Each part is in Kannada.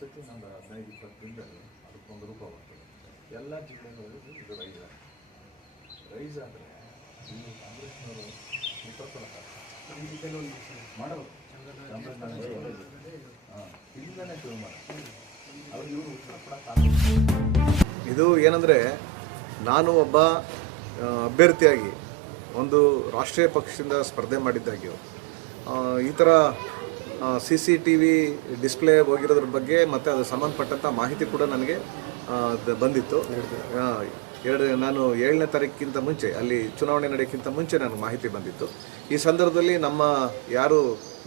ಸತಿ ಇನ್ನೊಂದು ಹದಿನೈದು, ಇಪ್ಪತ್ತು ದಿನದಲ್ಲಿ ಅದಕ್ಕೊಂದು ರೂಪ ಬರ್ತದೆ. ಎಲ್ಲ ಜಿಲ್ಲೆಗಳಲ್ಲೂ ಇದು ರೈಸ್ ಆಗ್ತದೆ ರೈಸ್ ಆದರೆ ಇಲ್ಲಿ ಕಾಂಗ್ರೆಸ್ನವರು ಇಪ್ಪತ್ತು ಮಾಡಬೇಕು. ಚಾಮರಾಜನಗರ ಹಾಂ ಇಲ್ಲಿಂದನೇ ಶುರು ಮಾಡಿ ಅವ್ರು ಇವರು ಇದು ಏನಂದರೆ ನಾನು ಒಬ್ಬ ಅಭ್ಯರ್ಥಿಯಾಗಿ ಒಂದು ರಾಷ್ಟ್ರೀಯ ಪಕ್ಷದಿಂದ ಸ್ಪರ್ಧೆ ಮಾಡಿದ್ದಾಗ್ಯೂ ಈ ಥರ C C T V display ಹೋಗಿರೋದ್ರ ಬಗ್ಗೆ ಮತ್ತು ಅದು ಸಂಬಂಧಪಟ್ಟಂಥ ಮಾಹಿತಿ ಕೂಡ ನನಗೆ ಬಂದಿತ್ತು. ಎರಡು, ನಾನು ಏಳನೇ ತಾರೀಕಿಂತ ಮುಂಚೆ, ಅಲ್ಲಿ ಚುನಾವಣೆ ನಡೆಯೋಕ್ಕಿಂತ ಮುಂಚೆ ನನಗೆ ಮಾಹಿತಿ ಬಂದಿತ್ತು. ಈ ಸಂದರ್ಭದಲ್ಲಿ ನಮ್ಮ ಯಾರು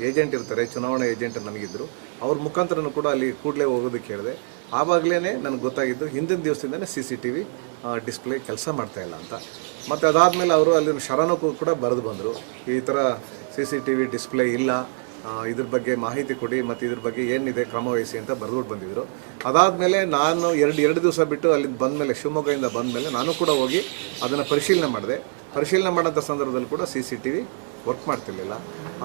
ಏಜೆಂಟ್ ಇರ್ತಾರೆ, ಚುನಾವಣಾ ಏಜೆಂಟ್ ನನಗಿದ್ದರು ಅವ್ರ ಮುಖಾಂತರನೂ ಕೂಡ ಅಲ್ಲಿ ಕೂಡಲೇ ಹೋಗೋದಕ್ಕೆ ಹೇಳಿದೆ. ಆವಾಗಲೇ ನನಗೆ ಗೊತ್ತಾಗಿದ್ದು, ಹಿಂದಿನ ದಿವಸದಿಂದನೇ C C T V display ಕೆಲಸ ಮಾಡ್ತಾ ಇಲ್ಲ ಅಂತ. ಮತ್ತು ಅದಾದಮೇಲೆ ಅವರು ಅಲ್ಲಿನ ಶರಣಕ್ಕೂ ಕೂಡ ಬರೆದು ಬಂದರು. ಈ ಥರ C C T V display ಇಲ್ಲ ಇದ್ರ ಬಗ್ಗೆ ಮಾಹಿತಿ ಕೊಡಿ ಮತ್ತು ಇದ್ರ ಬಗ್ಗೆ ಏನಿದೆ ಕ್ರಮ ವಹಿಸಿ ಅಂತ ಬರೆದ್ಬಿಟ್ಟು ಬಂದಿದ್ದರು ಅದಾದಮೇಲೆ ನಾನು ಎರಡು ಎರಡು ದಿವಸ ಬಿಟ್ಟು ಅಲ್ಲಿಂದ ಬಂದಮೇಲೆ ಶಿವಮೊಗ್ಗದಿಂದ ಬಂದಮೇಲೆ ನಾನು ಕೂಡ ಹೋಗಿ ಅದನ್ನು ಪರಿಶೀಲನೆ ಮಾಡಿದೆ. ಪರಿಶೀಲನೆ ಮಾಡೋಂಥ ಸಂದರ್ಭದಲ್ಲಿ ಕೂಡ C C T V work ಮಾಡ್ತಿರ್ಲಿಲ್ಲ.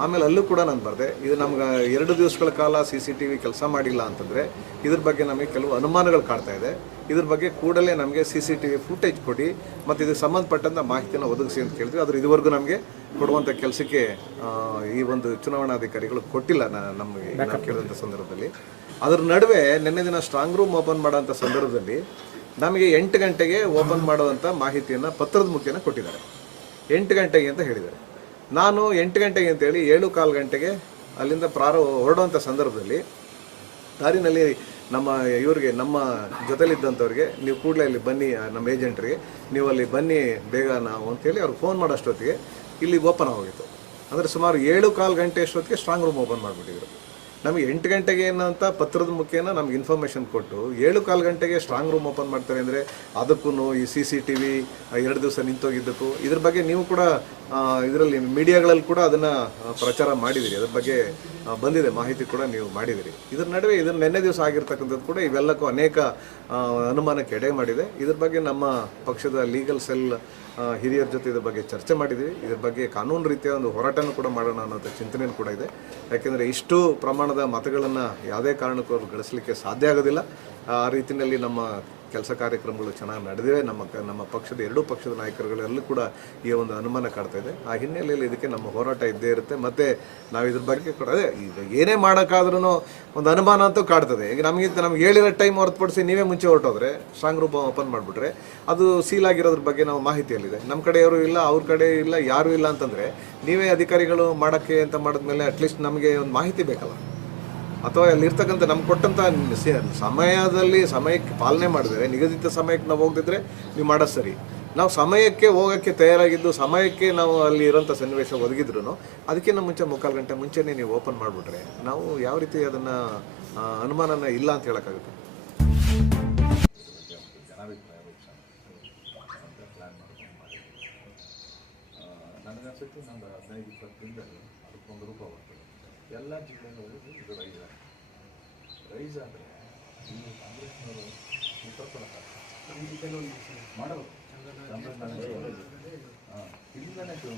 ಆಮೇಲೆ ಅಲ್ಲೂ ಕೂಡ ನಾನು ಬರೆದೆ. ಇದು ನಮ್ಗೆ ಎರಡು ದಿವಸಗಳ ಕಾಲ ಸಿ ಸಿ ಟಿ ವಿ ಕೆಲಸ ಮಾಡಿಲ್ಲ ಅಂತಂದರೆ ಇದ್ರ ಬಗ್ಗೆ ನಮಗೆ ಕೆಲವು ಅನುಮಾನಗಳು ಕಾಡ್ತಾ ಇದೆ. ಇದ್ರ ಬಗ್ಗೆ ಕೂಡಲೇ ನಮಗೆ C C T V footage ಕೊಡಿ ಮತ್ತು ಇದಕ್ಕೆ ಸಂಬಂಧಪಟ್ಟಂಥ ಮಾಹಿತಿನ ಒದಗಿಸಿ ಅಂತ ಕೇಳ್ತೀವಿ. ಆದರೆ ಇದುವರೆಗೂ ನಮಗೆ ಕೊಡುವಂಥ ಕೆಲಸಕ್ಕೆ ಈ ಒಂದು ಚುನಾವಣಾಧಿಕಾರಿಗಳು ಕೊಟ್ಟಿಲ್ಲ ನಮಗೆ ಕೇಳಿದಂಥ ಸಂದರ್ಭದಲ್ಲಿ. ಅದ್ರ ನಡುವೆ ನಿನ್ನೆ ದಿನ ಸ್ಟ್ರಾಂಗ್ ರೂಮ್ ಓಪನ್ ಮಾಡೋಂಥ ಸಂದರ್ಭದಲ್ಲಿ ನಮಗೆ ಎಂಟು ಗಂಟೆಗೆ ಓಪನ್ ಮಾಡುವಂಥ ಮಾಹಿತಿಯನ್ನು ಪತ್ರದ ಮುಖೇನ ಕೊಟ್ಟಿದ್ದಾರೆ. ಎಂಟು ಗಂಟೆಗೆ ಅಂತ ಹೇಳಿದ್ದಾರೆ. ನಾನು ಎಂಟು ಗಂಟೆಗೆ ಅಂತೇಳಿ ಏಳು ಕಾಲು ಗಂಟೆಗೆ ಅಲ್ಲಿಂದ ಪ್ರಾರಂಭ ಹೊರಡುವಂಥ ಸಂದರ್ಭದಲ್ಲಿ ದಾರಿನಲ್ಲಿ ನಮ್ಮ ಇವ್ರಿಗೆ, ನಮ್ಮ ಜೊತೆಲಿದ್ದಂಥವ್ರಿಗೆ ನೀವು ಕೂಡಲೇ ಇಲ್ಲಿ ಬನ್ನಿ, ನಮ್ಮ ಏಜೆಂಟ್ರಿಗೆ, ನೀವು ಅಲ್ಲಿ ಬನ್ನಿ, ಬೇಗ ನಾವು ಅಂತೇಳಿ ಅವ್ರಿಗೆ ಫೋನ್ ಮಾಡೋಷ್ಟೊತ್ತಿಗೆ ಇಲ್ಲಿ ಓಪನ್ ಆಗೋಗಿತ್ತು. ಅಂದರೆ ಸುಮಾರು ಏಳು ಕಾಲು ಗಂಟೆ ಅಷ್ಟೊತ್ತಿಗೆ ಸ್ಟ್ರಾಂಗ್ ರೂಮ್ ಓಪನ್ ಮಾಡಿಬಿಟ್ಟಿದ್ರು. ನಮಗೆ ಎಂಟು ಗಂಟೆಗೆ ಏನಂತ ಪತ್ರದ ಮುಖೇನ ನಮ್ಗೆ ಇನ್ಫಾರ್ಮೇಷನ್ ಕೊಟ್ಟು, ಏಳು ಕಾಲು ಗಂಟೆಗೆ ಸ್ಟ್ರಾಂಗ್ ರೂಮ್ ಓಪನ್ ಮಾಡ್ತಾರೆ ಅಂದರೆ ಅದಕ್ಕೂ ಈ ಸಿ ಸಿ ಟಿ ವಿ ಎರಡು ದಿವಸ ನಿಂತೋಗಿದ್ದಕ್ಕೂ. ಇದ್ರ ಬಗ್ಗೆ ನೀವು ಕೂಡ ಇದರಲ್ಲಿ ಮೀಡಿಯಾಗಳಲ್ಲಿ ಕೂಡ ಅದನ್ನು ಪ್ರಚಾರ ಮಾಡಿದಿರಿ. ಅದ್ರ ಬಗ್ಗೆ ಬಂದಿದೆ ಮಾಹಿತಿ ಕೂಡ ನೀವು ಮಾಡಿದಿರಿ. ಇದ್ರ ನಡುವೆ ಇದ್ರ ನಿನ್ನೆ ದಿವಸ ಆಗಿರ್ತಕ್ಕಂಥದ್ದು ಕೂಡ ಇವೆಲ್ಲಕ್ಕೂ ಅನೇಕ ಅನುಮಾನಕ್ಕೆ ಎಡೆ ಮಾಡಿದೆ. ಇದ್ರ ಬಗ್ಗೆ ನಮ್ಮ ಪಕ್ಷದ ಲೀಗಲ್ ಸೆಲ್ ಹಿರಿಯರ ಜೊತೆ ಇದ್ರ ಬಗ್ಗೆ ಚರ್ಚೆ ಮಾಡಿದ್ದೀವಿ ಇದ್ರ ಬಗ್ಗೆ ಕಾನೂನು ರೀತಿಯ ಒಂದು ಹೋರಾಟನೂ ಕೂಡ ಮಾಡೋಣ ಅನ್ನೋಂಥ ಚಿಂತನೆಯೂ ಕೂಡ ಇದೆ. ಯಾಕೆಂದರೆ ಇಷ್ಟು ಪ್ರಮಾಣದ ಮತಗಳನ್ನು ಯಾವುದೇ ಕಾರಣಕ್ಕೂ ಗಳಿಸಲಿಕ್ಕೆ ಸಾಧ್ಯ ಆಗೋದಿಲ್ಲ. ಆ ರೀತಿಯಲ್ಲಿ ನಮ್ಮ ಕೆಲಸ ಕಾರ್ಯಕ್ರಮಗಳು ಚೆನ್ನಾಗಿ ನಡೆದಿವೆ. ನಮ್ಮ ನಮ್ಮ ಪಕ್ಷದ ಎರಡೂ ಪಕ್ಷದ ನಾಯಕರುಗಳೆಲ್ಲೂ ಕೂಡ ಈ ಒಂದು ಅನುಮಾನ ಕಾಡ್ತಾ ಇದೆ. ಆ ಹಿನ್ನೆಲೆಯಲ್ಲಿ ಇದಕ್ಕೆ ನಮ್ಮ ಹೋರಾಟ ಇದ್ದೇ ಇರುತ್ತೆ. ಮತ್ತು ನಾವು ಇದ್ರ ಬಗ್ಗೆ ಕೂಡ, ಅದೇ ಈಗ ಏನೇ ಮಾಡೋಕ್ಕಾದ್ರೂ ಒಂದು ಅನುಮಾನ ಅಂತೂ ಕಾಡ್ತದೆ. ಈಗ ನಮಗೆ ನಮ್ಗೆ ಹೇಳಿರೋ ಟೈಮ್ ಹೊರತುಪಡಿಸಿ ನೀವೇ ಮುಂಚೆ ಹೊರಟೋದ್ರೆ, ಸ್ಟ್ರಾಂಗ್ ರೂಮ್ ಓಪನ್ ಮಾಡಿಬಿಟ್ರೆ ಅದು ಸೀಲ್ ಆಗಿರೋದ್ರ ಬಗ್ಗೆ ನಾವು ಮಾಹಿತಿಯಲ್ಲಿದೆ. ನಮ್ಮ ಕಡೆಯವರು ಇಲ್ಲ, ಅವ್ರ ಕಡೆ ಇಲ್ಲ, ಯಾರೂ ಇಲ್ಲ ಅಂತಂದರೆ ನೀವೇ ಅಧಿಕಾರಿಗಳು ಮಾಡೋಕ್ಕೆ ಅಂತ ಮಾಡಿದ್ಮೇಲೆ ಅಟ್ಲೀಸ್ಟ್ ನಮಗೆ ಒಂದು ಮಾಹಿತಿ ಬೇಕಲ್ಲ. ಅಥವಾ ಅಲ್ಲಿರ್ತಕ್ಕಂಥ ನಮ್ಗೆ ಕೊಟ್ಟಂಥ ಸಮಯದಲ್ಲಿ ಸಮಯಕ್ಕೆ ಪಾಲನೆ ಮಾಡಿದರೆ, ನಿಗದಿತ ಸಮಯಕ್ಕೆ ನಾವು ಹೋಗ್ತಿದ್ರೆ ನೀವು ಮಾಡೋದು ಸರಿ. ನಾವು ಸಮಯಕ್ಕೆ ಹೋಗೋಕ್ಕೆ ತಯಾರಾಗಿದ್ದು, ಸಮಯಕ್ಕೆ ನಾವು ಅಲ್ಲಿ ಇರೋಂಥ ಸನ್ನಿವೇಶ ಒದಗಿದ್ರು ಅದಕ್ಕಿಂತ ಮುಂಚೆ ಮುಕ್ಕಾಲು ಗಂಟೆ ಮುಂಚೆನೇ ನೀವು ಓಪನ್ ಮಾಡಿಬಿಟ್ರೆ, ನಾವು ಯಾವ ರೀತಿ ಅದನ್ನು ಅನುಮಾನನ ಇಲ್ಲ ಅಂತ ಹೇಳೋಕ್ಕಾಗುತ್ತೆ? ನನಗನ್ಸುತ್ತೆ ನಂದು ಹದಿನೈದು ಇಪ್ಪತ್ತು ಅದಕ್ಕೊಂದು ರೂಪ ಬರ್ತದೆ. ಎಲ್ಲ ಜಿಲ್ಲೆಗಳಲ್ಲೂ ಇದು ರೈಸ್ ಆಗಿದೆ ರೈಸ್ ಆದರೆ ಇಲ್ಲಿ ಕಾಂಗ್ರೆಸ್ನವರು ಕೊಡೋಕ್ಕಾಗಲ್ಲ ಮಾಡಬೇಕು ಹಾಂ ಇಲ್ಲಿಂದನೇ ಶುರು ಮಾಡಿ